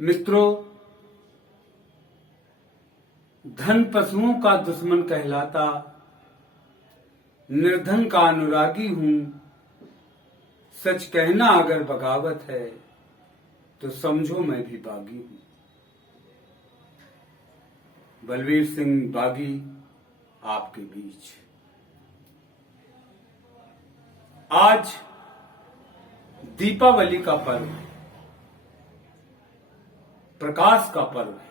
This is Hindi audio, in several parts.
मित्रों, धन पशुओं का दुश्मन कहलाता, निर्धन का अनुरागी हूं। सच कहना अगर बगावत है तो समझो मैं भी बागी हूं। बलवीर सिंह बागी आपके बीच। आज दीपावली का पर्व है, प्रकाश का पर्व है।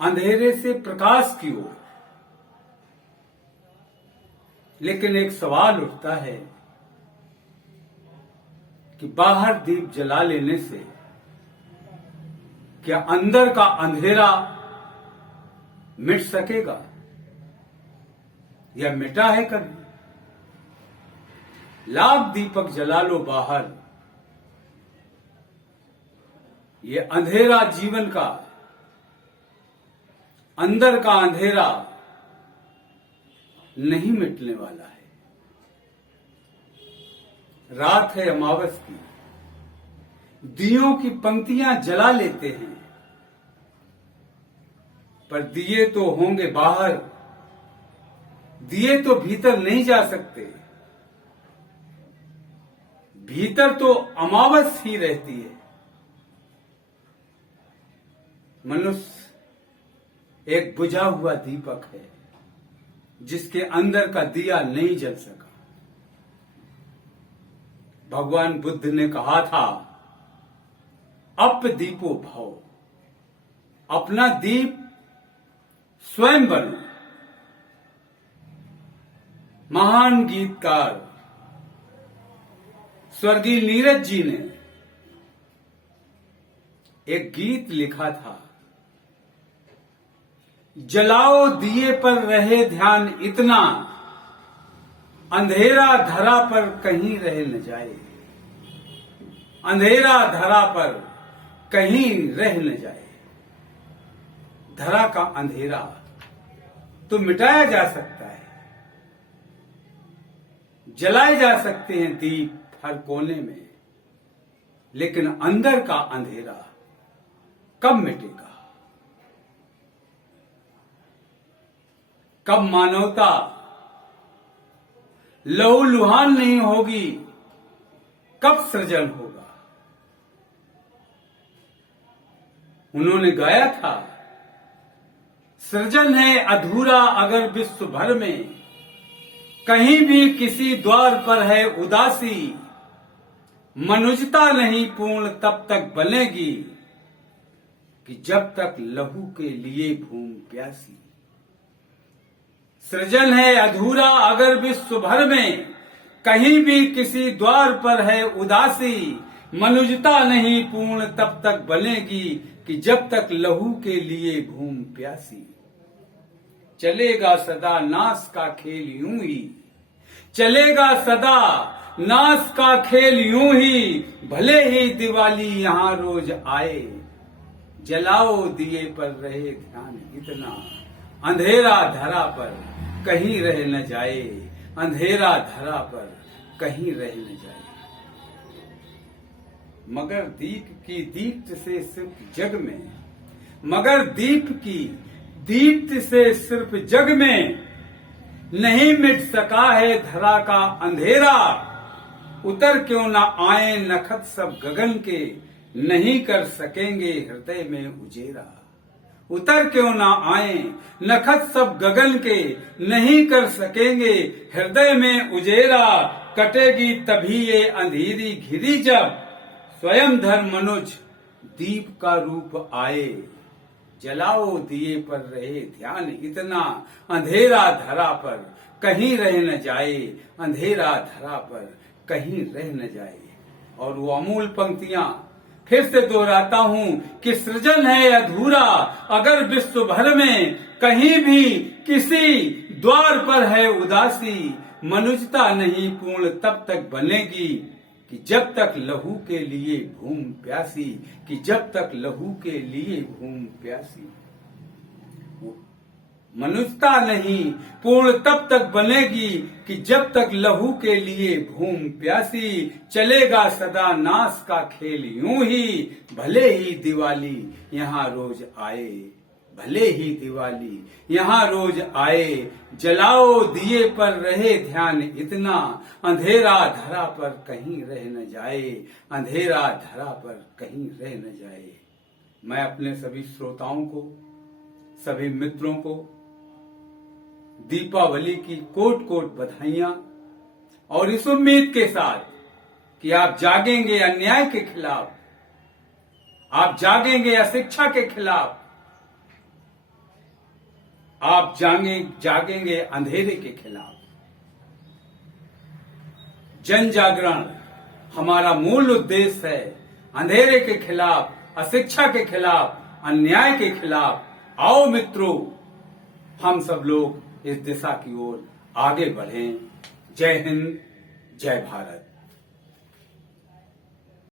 अंधेरे से प्रकाश की ओर। लेकिन एक सवाल उठता है कि बाहर दीप जला लेने से क्या अंदर का अंधेरा मिट सकेगा या मिटा है कभी? लाख दीपक जला लो बाहर, ये अंधेरा जीवन का, अंदर का अंधेरा नहीं मिटने वाला है। रात है अमावस की, दियों की पंक्तियां जला लेते हैं, पर दिए तो होंगे बाहर, दिए तो भीतर नहीं जा सकते। भीतर तो अमावस ही रहती है। मनुष्य एक बुझा हुआ दीपक है जिसके अंदर का दिया नहीं जल सका। भगवान बुद्ध ने कहा था, अप दीपो भव, अपना दीप स्वयं बनो। महान गीतकार स्वर्गीय नीरज जी ने एक गीत लिखा था, जलाओ दिए पर रहे ध्यान इतना, अंधेरा धरा पर कहीं रह न जाए। अंधेरा धरा पर कहीं रह न जाए। धरा का अंधेरा तो मिटाया जा सकता है, जलाए जा सकते हैं दीप हर कोने में, लेकिन अंदर का अंधेरा कब मिटेगा? कब मानवता लहूलुहान नहीं होगी? कब सृजन होगा? उन्होंने गाया था, सृजन है अधूरा अगर विश्व भर में, कहीं भी किसी द्वार पर है उदासी, मनुष्यता नहीं पूर्ण तब तक बनेगी कि जब तक लहू के लिए भूमि प्यासी। सृजन है अधूरा अगर विश्व भर में, कहीं भी किसी द्वार पर है उदासी, मनुष्यता नहीं पूर्ण तब तक बनेगी कि जब तक लहू के लिए भूमि प्यासी। चलेगा सदा नाश का खेल यूं ही, चलेगा सदा नाश का खेल यूं ही, भले ही दिवाली यहां रोज आए। जलाओ दिए पर रहे ध्यान इतना, अंधेरा धरा पर कहीं रह न जाए। अंधेरा धरा पर कहीं रह न जाए। मगर दीप की दीप्त से सिर्फ जग में, मगर दीप की दीप्त से सिर्फ जग में, नहीं मिट सका है धरा का अंधेरा। उतर क्यों ना आए नखत सब गगन के, नहीं कर सकेंगे हृदय में उजेरा। उतर क्यों ना आए नखत सब गगन के, नहीं कर सकेंगे हृदय में उजेरा। कटेगी तभी ये अंधेरी घिरी जब, स्वयं धर्म मनुज दीप का रूप आए। जलाओ दिए पर रहे ध्यान इतना, अंधेरा धरा पर कहीं रह न जाए। अंधेरा धरा पर कहीं रह न जाए। और वो अमूल पंक्तियां फिर से दोहराता हूं कि सृजन है अधूरा अगर विश्व भर में, कहीं भी किसी द्वार पर है उदासी, मनुष्यता नहीं पूर्ण तब तक बनेगी कि जब तक लहू के लिए भूमि प्यासी। कि जब तक लहू के लिए भूमि प्यासी। मनुष्यता नहीं पूर्ण तब तक बनेगी कि जब तक लहू के लिए भूमि प्यासी। चलेगा सदा नाश का खेल यूं ही, भले ही दिवाली यहाँ रोज आए, भले ही दिवाली यहाँ रोज आए। जलाओ दिए पर रहे ध्यान इतना, अंधेरा धरा पर कहीं रह न जाए, अंधेरा धरा पर कहीं रह न जाए। मैं अपने सभी श्रोताओं को, सभी मित्रों को दीपावली की कोट कोट बधाइयां, और इस उम्मीद के साथ कि आप जागेंगे अन्याय के खिलाफ, आप जागेंगे अशिक्षा के खिलाफ, आप जागेंगे अंधेरे के खिलाफ। जन जागरण हमारा मूल उद्देश्य है। अंधेरे के खिलाफ, अशिक्षा के खिलाफ, अन्याय के खिलाफ आओ मित्रों, हम सब लोग इस दिशा की ओर आगे बढ़ें। जय हिंद, जय भारत।